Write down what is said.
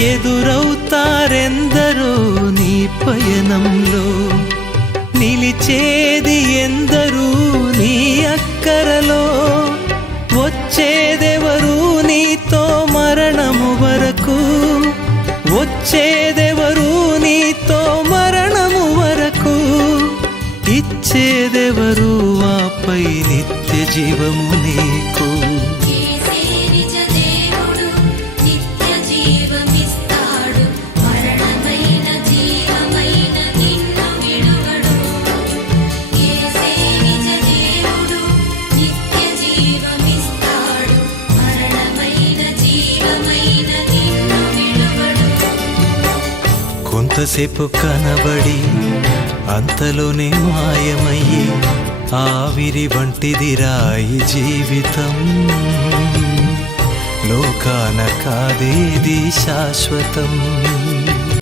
ఎదురవుతారెందరో నీ పయనంలో, నిలిచేది ఎందరూ నీ అక్కరలో. వచ్చేదెవరు నీతో మరణము వరకు, వచ్చేదెవరు నీతో మరణము వరకు, ఇచ్చేదెవరు ఆపై నిత్య జీవము నీకు. కొంతసేపు కనబడి అంతలోనే మాయమయ్యి, ఆవిరి వంటిదిరాయి జీవితం. లోకాన కాదేది శాశ్వతం.